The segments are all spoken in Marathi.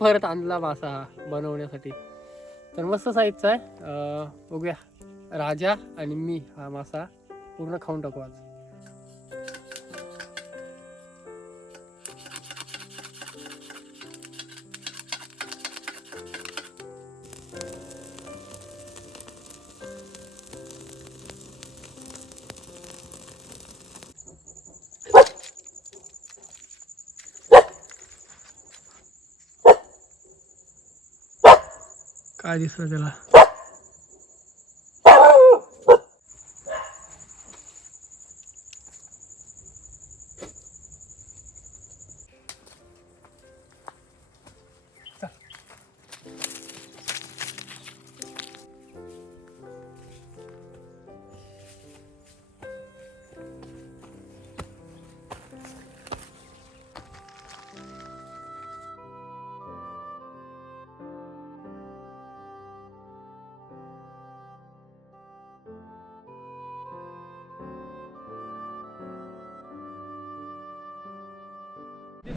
परत आणला मासा हा बनवण्यासाठी. तर मस्त साईजचा आहे. बघूया राजा आणि मी हा मासा पूर्ण खाऊन टाकू आज. काय दिसलं त्याला?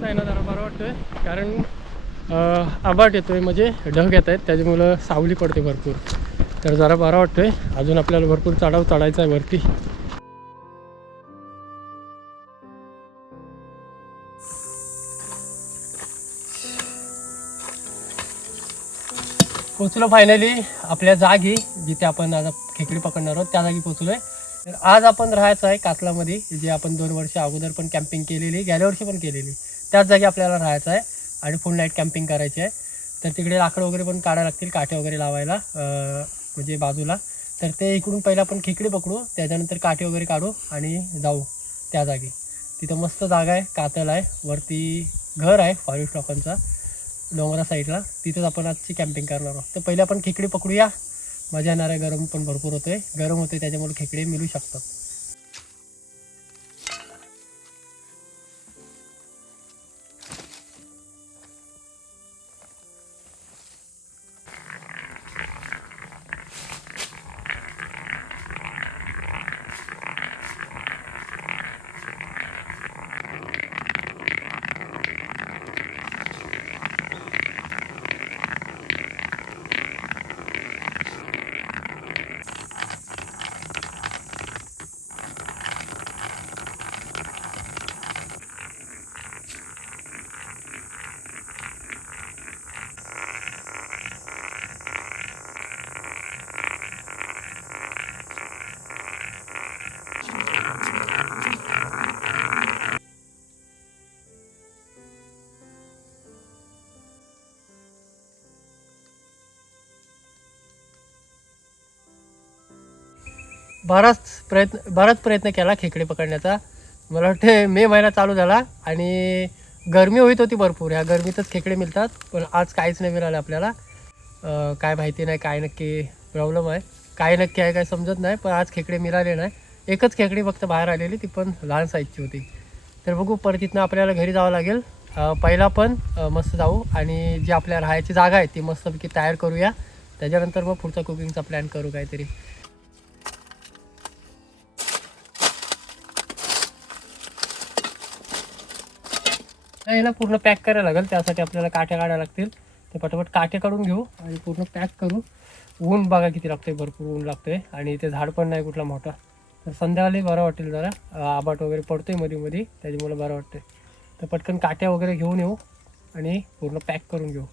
आहे ना, जरा बरं वाटतोय कारण आबाट येतोय, म्हणजे ढग येत आहेत, त्याच्यामुळं सावली पडते भरपूर. तर जरा बरं वाटतोय. अजून आपल्याला भरपूर चढाव चढायचा आहे वरती. पोचलो फायनली आपल्या जागी, जिथे आपण आता खेकडी पकडणार आहोत त्या जागी पोचलोय. तर आज आपण राहायचं आहे कातलामध्ये, जे आपण 2 वर्ष अगोदर पण कॅम्पिंग केलेली, गेल्या वर्षी पण केलेली, त्याच जागी आपल्याला राहायचं आहे आणि फुल नाईट कॅम्पिंग करायची आहे. तर तिकडे लाकडं वगैरे पण काढायला लागतील, काठे वगैरे लावायला म्हणजे बाजूला. तर ते इकडून पहिला आपण खेकडे पकडू, त्याच्यानंतर काठे वगैरे काढू आणि जाऊ त्या जागी. तिथं मस्त जागा आहे, कातल आहे, वरती घर आहे फॉरेस्ट लोकांचा डोंगरा साईडला, तिथेच आपण आजची कॅम्पिंग करणार आहोत. तर पहिले आपण खेकडे पकडूया, मजा येणार आहे. गरम पण भरपूर होतोय, गरम होते त्याच्यामुळे खेकडे मिळू शकतात. बराच प्रयत्न केला खेकडे पकडण्याचा. मला वाटते मे महिना चालू झाला आणि गरमी होत होती भरपूर. ह्या गरमीतच खेकडे मिळतात, पण आज काहीच नाही मिळालं आपल्याला. काय माहिती नाही काय नक्की प्रॉब्लेम आहे, काय नक्की आहे काय समजत नाही, पण आज खेकडे मिळाले नाही. एकच खेकडी फक्त बाहेर आलेली, ती पण लहान साईजची होती. तर बघू, परत इथनं आपल्याला घरी जावं लागेल. पहिला पण मस्त जाऊ आणि जी आपल्या राहायची जागा आहे ती मस्तपैकी तयार करूया, त्याच्यानंतर मग पुढचा कुकिंगचा प्लॅन करू काहीतरी. याला पूर्ण पॅक करायला लागेल, त्यासाठी आपल्याला काठ्या काढायला लागतील. ते पटापट काठे काढून घेऊ आणि पूर्ण पॅक करू. ऊन बघा किती लागतंय, भरपूर ऊन लागतंय आणि ते झाड पण नाही कुठला मोठा. तर संध्याकाळी बरं वाटेल, जरा आबाट वगैरे पडतोय मध्ये मध्ये, त्याच्यामुळे बरं वाटतंय. तर पटकन काठ्या वगैरे घेऊन येऊ आणि पूर्ण पॅक करून घेऊ.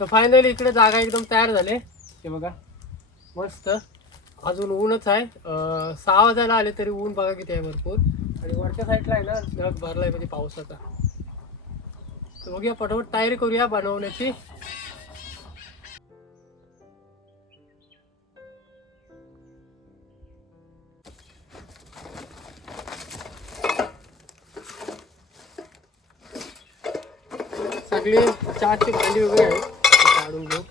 तर फायनली इकडे जागा एकदम तयार झाले. हे बघा मस्त. अजून ऊनच आहे. 6 वाजायला आले तरी ऊन बघा किती आहे भरपूर. आणि वरच्या साईडला आहे ना ढग भरलाय म्हणजे पावसाचा. तर बघूया पटापट तयारी करूया बनवण्याची. सगळी चहाची भांडी वगैरे आहे काढून घेऊ.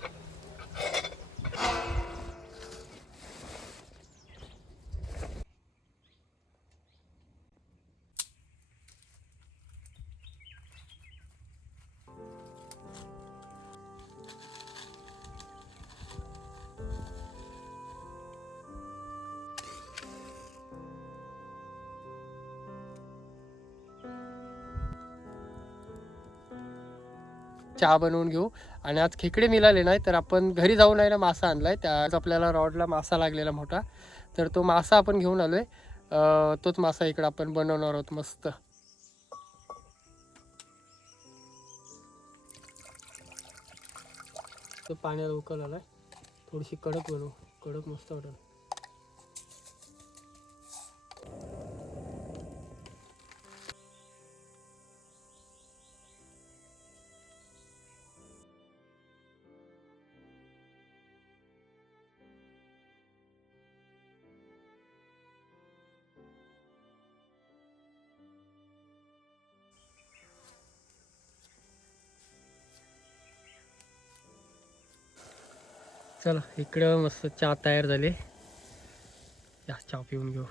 चहा बनवून घेऊ. आणि आज खेकडे मिळाले नाही तर आपण घरी जाऊन आहे ना मासा आणलाय. त्याच आपल्याला रॉडला मासा लागलेला मोठा, तर तो मासा आपण घेऊन आलोय. तोच मासा इकडे आपण बनवणार आहोत मस्त. तो पाण्याला उकळ आलाय. थोडीशी कडक बनवू, कडक मस्त वाटेल. चला इकडं मस्त चहा तयार झाले. या चहा पिऊन घेऊ.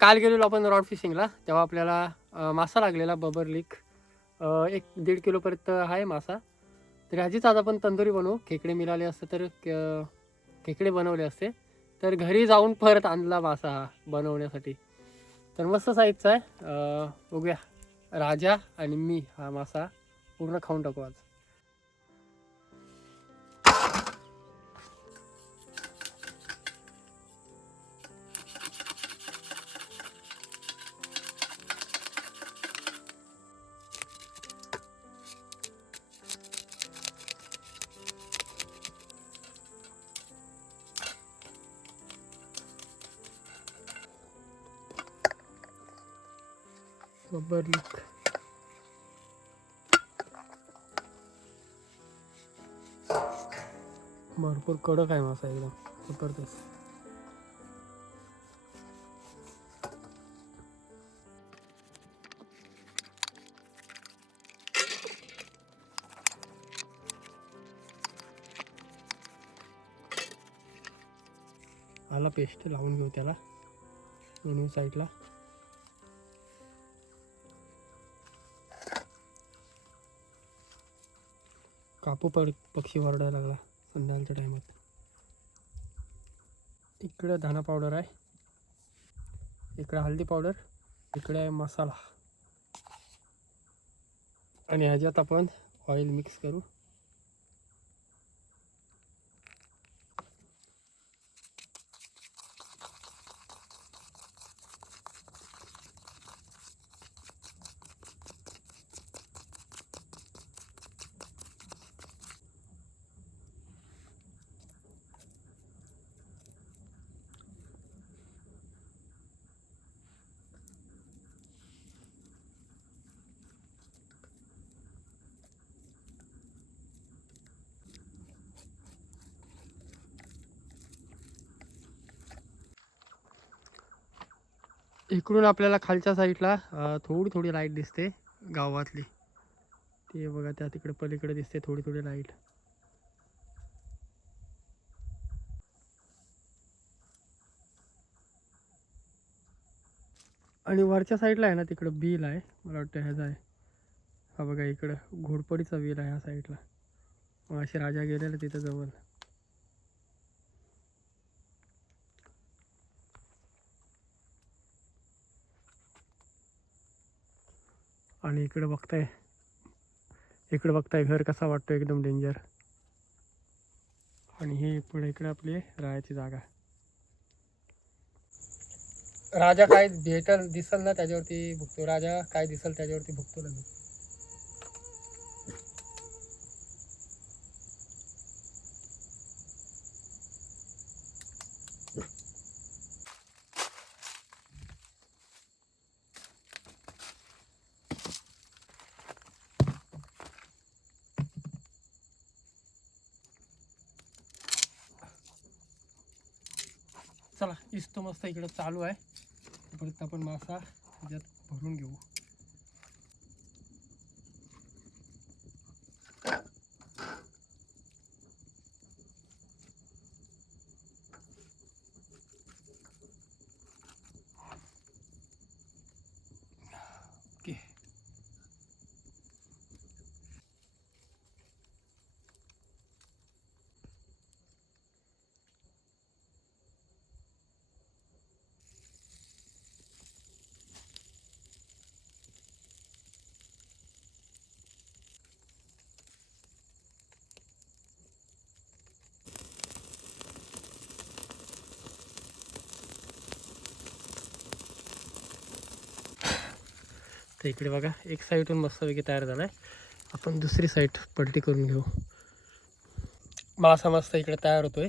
काल गेलेलो आपण रॉड फिशिंगला, तेव्हा आपल्याला मासा लागलेला बबर लिक. 1-1.5 किलोपर्यंत आहे मासा. तर ह्याचीच आज आपण तंदुरी बनवू. खेकडे मिळाले असते तर खेकडे बनवले असते. तर घरी जाऊन परत आणला मासा हा बनवण्यासाठी. तर मस्त साईजचा आहे. बघूया राजा आणि मी हा मासा पूर्ण खाऊन टाकू आज. बबर लिक भरपूर कडक आहे मासा, एकदम जबरदस्त. आला पेस्ट लावून घेऊ त्याला दोन्ही साईडला. कापू पक्षी वरडायला लागला संध्याकाळच्या टायमात. इकडं धना पावडर आहे, इकडे हळदी पावडर, इकडे आहे मसाला. आणि ह्याच्यात आपण ऑइल मिक्स करू. इकडून आपल्याला खालच्या साईडला थोडी थोडी लाईट दिसते गावातली. ते बघा त्या तिकडे पलीकडे दिसते थोडी थोडी लाईट. आणि वरच्या साईडला आहे ना तिकडं बिल आहे, मला वाटतं ह्याचा आहे. हा बघा इकडं घोडपडीचा बिल आहे ह्या साईडला. मग असे राजा गेलेला तिथं जवळ. आणि इकडे बघताय इकडे बघताय घर कसा वाटतो, एकदम डेंजर. आणि ही पुढे इकडे आपली राहायची जागा. राजा काय भेटल दिसल ना त्याच्यावरती भुकतो, राजा काय दिसल त्याच्यावरती भुकतो लगेच. चला इस्तो मस्त इकडे चालू आहे. परत आपण मासा त्याच्यात भरून घेऊ. ओके. तर इकडे बघा एक साईडून मस्तपैकी तयार झाला आहे. आपण दुसरी साईड पलटी करून घेऊ. मासा मस्त इकडे तयार होतोय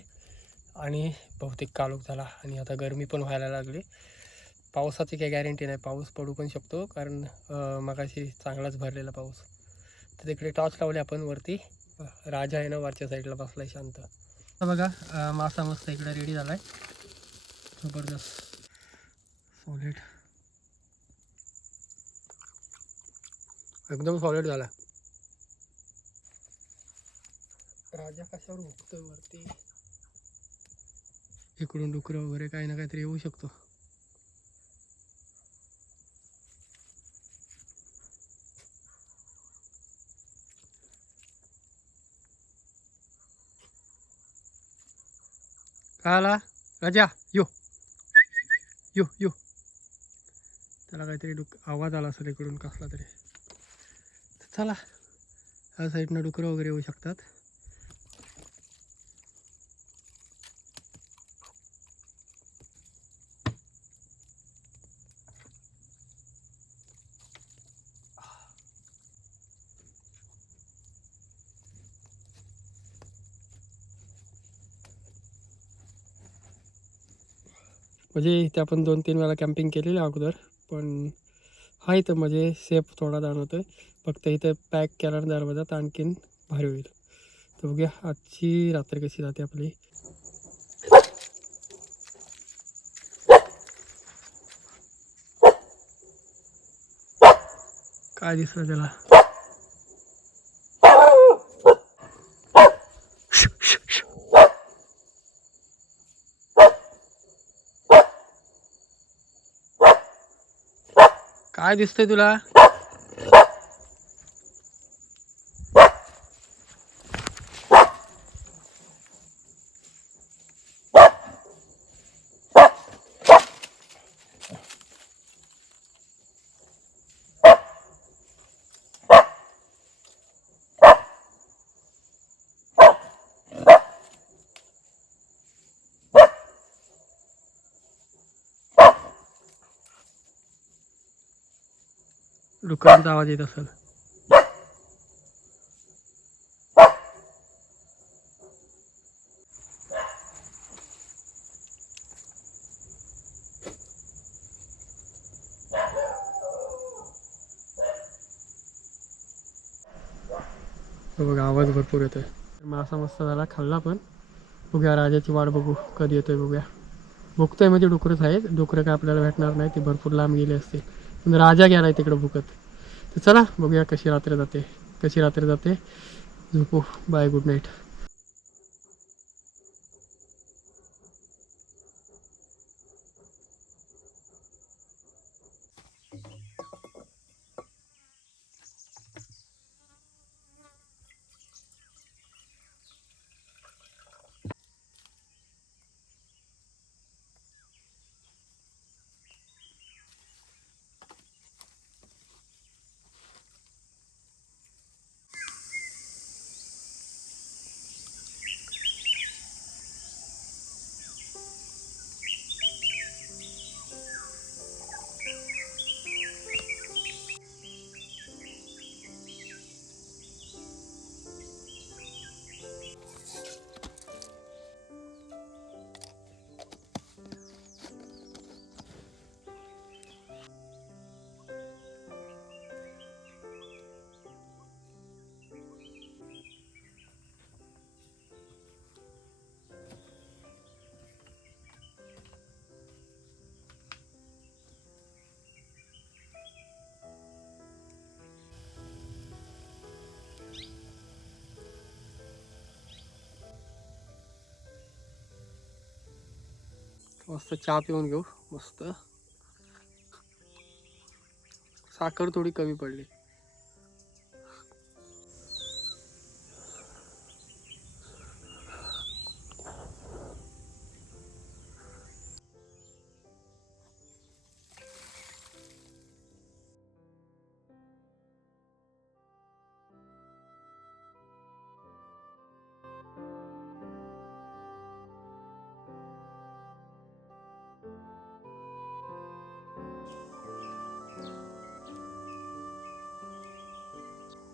आणि बहुतेक काळोख झाला आणि आता गरमी पण व्हायला लागली. पावसाची काही गॅरंटी नाही, पाऊस पडू पण शकतो कारण मगाशी चांगलाच भरलेला पाऊस. तर तिकडे टॉर्च लावले आपण वरती. राजा आहे ना वरच्या साईडला बसलाय शांत. तर बघा मासा मस्त इकडे रेडी झालाय. जबरदस्त सॉलिड, एकदम सॉलिड झाला. राजा कशावर उठतोय वरती. इकडून डुकरं वगैरे काही ना काहीतरी येऊ शकतो. काय आला राजा, यो यो यो. त्याला काहीतरी आवाज आला असेल इकडून कसला तरी. चला ह्या साईडनं डुकरं वगैरे येऊ शकतात. म्हणजे इथे आपण 2-3 वेळा कॅम्पिंग केलेली अगोदर, पण हा इथं म्हणजे सेफ थोडा जाणवतोय. फक्त इथं पॅक केला दरवाजा तर आणखीन भारी होईल. तर बघूया आजची रात्र कशी जाते आपली. काय दिसलं त्याला. काय दिसतंय तुला. डुकरांचा आवाज येत असेल. बघा आवाज भरपूर येतोय. मासा मस्त झाला, खाल्ला पण. बघूया राजाची वाट बघू कधी येतोय बघूया. भुकतोय म्हणजे डुकरंच आहेत. डुकरं काय आपल्याला भेटणार नाही, ते भरपूर लांब गेले असते. पण राजा गेलाय तिकडं भुकत. तर चला बघूया कशी रात्र जाते, कशी रात्र जाते. झोपू. Bye, good night. मस्त चहा पिऊन घेऊ. मस्त साखर थोडी कमी पडली.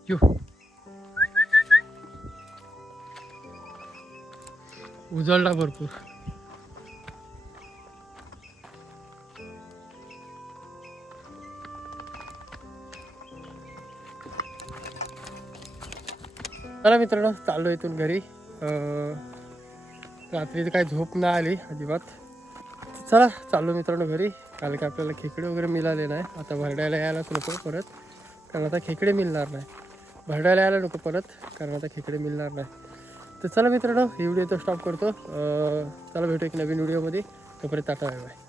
यो उजळला भरपूर. चला मित्रांनो, चाललो इथून घरी. रात्री काही झोप नाही आली अजिबात. चला चाललो मित्रांनो घरी. काल की आपल्याला खेकडे वगैरे मिळाले नाही. आता भरडायला यायलाच नको परत, कारण आता खेकडे मिळणार नाही. भरडायला यायला नको परत, कारण आता खेकडे मिळणार नाही. तर चला मित्रांनो, ही व्हिडिओ तो स्टॉप करतो. चला भेटू एक नवीन व्हिडिओमध्ये. तोपर्यंत टाटा बाय बाय.